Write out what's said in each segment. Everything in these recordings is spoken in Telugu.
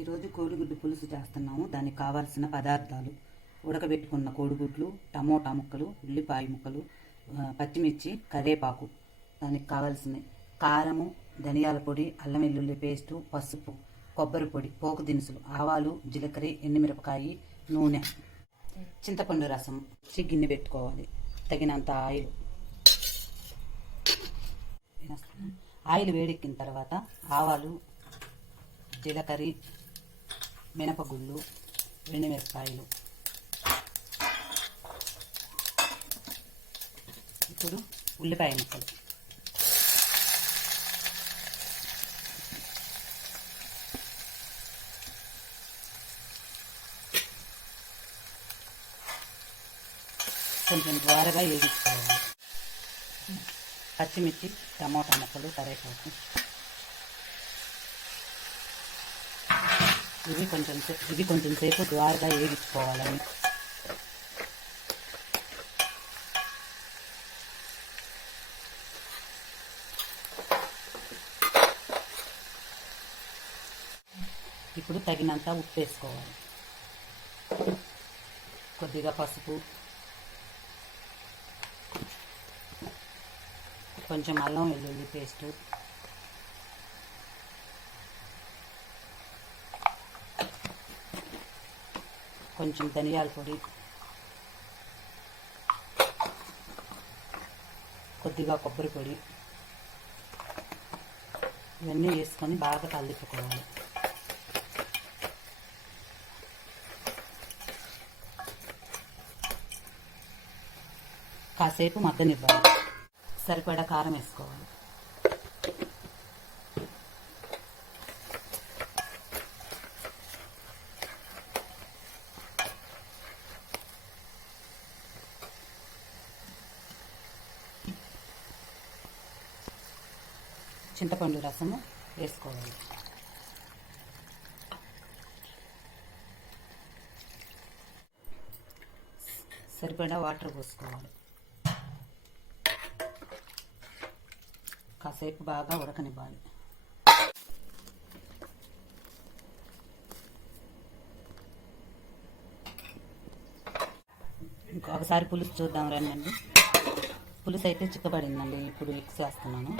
ఈరోజు కోడిగుడ్డు పులుసు చేస్తున్నాము. దానికి కావాల్సిన పదార్థాలు: ఉడకబెట్టుకున్న కోడిగుడ్లు, టమోటా ముక్కలు, ఉల్లిపాయ ముక్కలు, పచ్చిమిర్చి, కరివేపాకు. దానికి కావాల్సిన కారము, ధనియాల పొడి, అల్లం వెల్లుల్లి పేస్టు, పసుపు, కొబ్బరి పొడి, పోపు దినుసులు, ఆవాలు, జీలకర్ర, ఎండుమిరపకాయ, నూనె, చింతపండు రసం. గిన్నె పెట్టుకోవాలి. తగినంత ఆయిల్. ఆయిల్ వేడెక్కిన తర్వాత ఆవాలు, జీలకర్ర, మినపగుళ్ళు, ఎండుమిరపకాయలు. ఇప్పుడు ఉల్లిపాయ ముక్కలు. కొంచెం ద్వారగా వేయించుకోవాలి. పచ్చిమిర్చి, టమోటా ముక్కలు, కరివేపాకు. ఇవి కొంచెం సేపు ద్వారగా వేయించుకోవాలని. ఇప్పుడు తగినంత ఉప్పు వేసుకోవాలి. కొద్దిగా పసుపు, కొంచెం అల్లం వెల్లుల్లి పేస్టు, కొంచెం ధనియాల పొడి, కొద్దిగా కొబ్బరి పొడి. ఇవన్నీ వేసుకొని బాగా కలుపుకోవాలి. కాసేపు మగ్గనివ్వాలి. సరిపడా కారం వేసుకోవాలి. చింతపండు రసము వేసుకోవాలి. సరిపడా వాటర్ పోసుకోవాలి. కాసేపు బాగా ఉడకనివ్వాలి. ఇంకొకసారి పులుసు చూద్దాం రండి. పులుసు అయితే చిక్కబడిందండి. ఇప్పుడు మిక్స్ చేస్తున్నాను.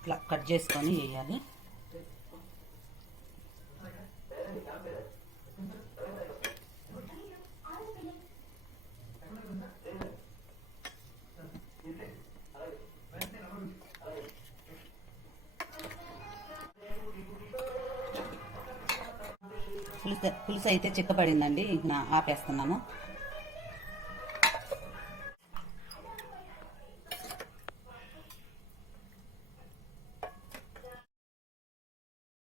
ఇట్లా కట్ చేసుకొని వేయాలి. పులుసు అయితే చిక్కబడిందండి. ఇంకా ఆపేస్తున్నాను.